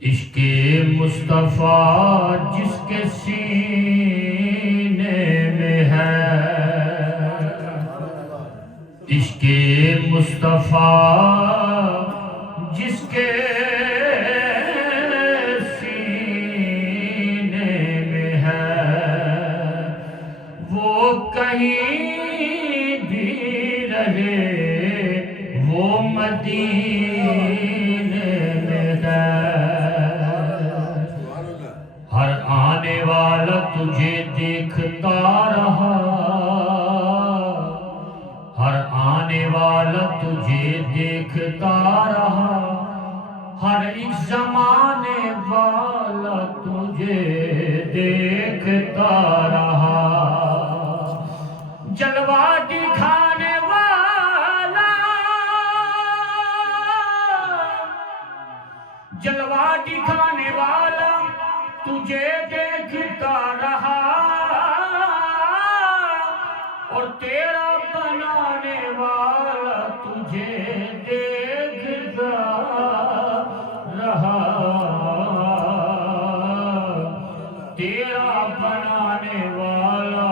عشق مصطفیٰ جس کے سینے میں ہے، عشق مصطفیٰ جس کے سینے میں ہے، وہ کہیں بھی رہے وہ مدینے میں ہے۔ ہر آنے والا تجھے دیکھتا رہا، ہر آنے والا تجھے دیکھتا رہا، ہر ایک زمانے والا تجھے دیکھتا رہا۔ جلوہ دکھانے والا، جلوہ دکھانے والا تجھے دیکھتا رہا، اور تیرا بنانے والا تجھے دیکھتا رہا، تیرا بنانے والا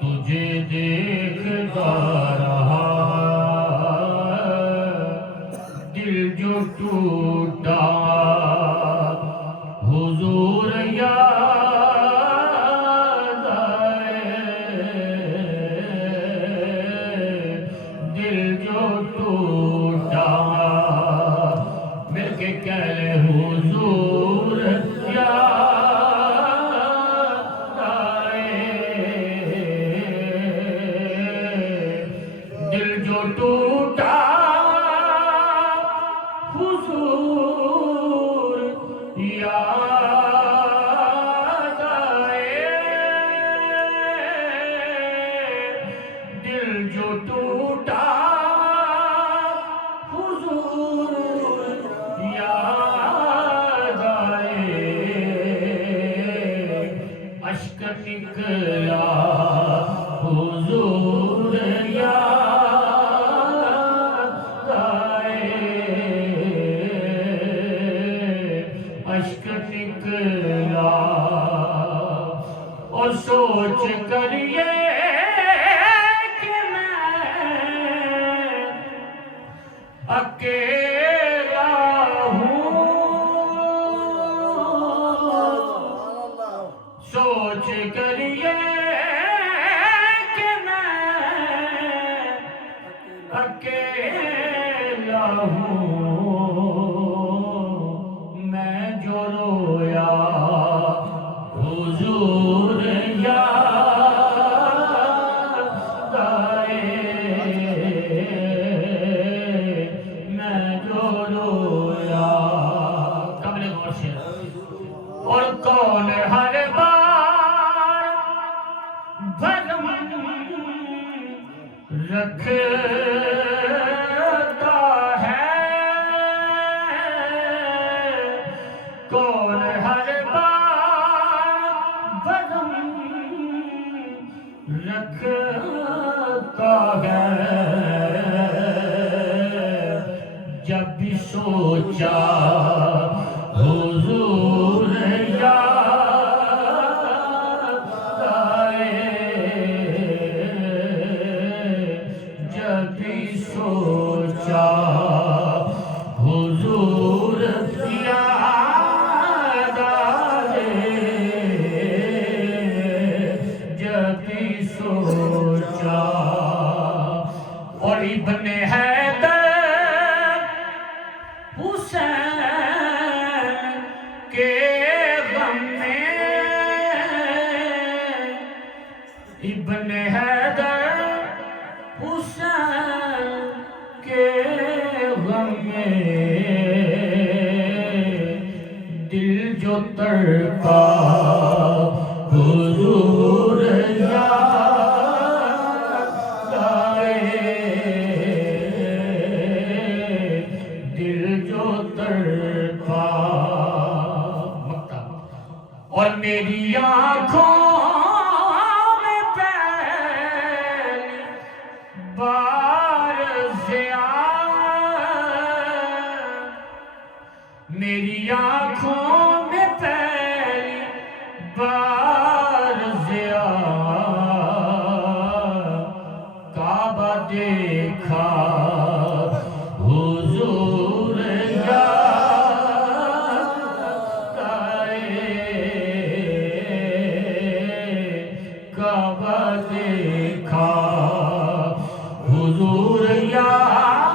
تجھے دیکھتا رہا۔ دل جو ٹوٹا حضور یاد آئے، دل جو ٹوٹا مل کے کہے حضور یاد آئے، دل جو ٹوٹا حضور یاد آئے، دل جو ٹوٹا حضور یاد آئے، اشک نکلا حضور یاد آئے، اشک نکلا اور سوچ کر یہ کہ میں اکیلا ہوں، سوچ کر یہ کہ میں اکیلا ہوں، میں جو رویا حضور یاد آئے، میں جو رویا قبل غور سے، اور کون ہر بار بھرم رکھتا ہے، کون ہر بار بھرم رکھتا ہے، جب بھی سوچا حضور یاد آئے، جب بھی سوچا حضور یاد آئے، جب بھی سوچا، اور ابن حیدر حسین کے غم میں، ابن حیدر حسین کے غم میں، دل جو تڑپا حضور یاد آئے، دل جو تڑپا اور میری آنکھوں میں پہلی بار ضیاء، میری آنکھوں میں پہلی بار ضیا کعبہ دیکھا حضور کعبہ دیکھا حضور یا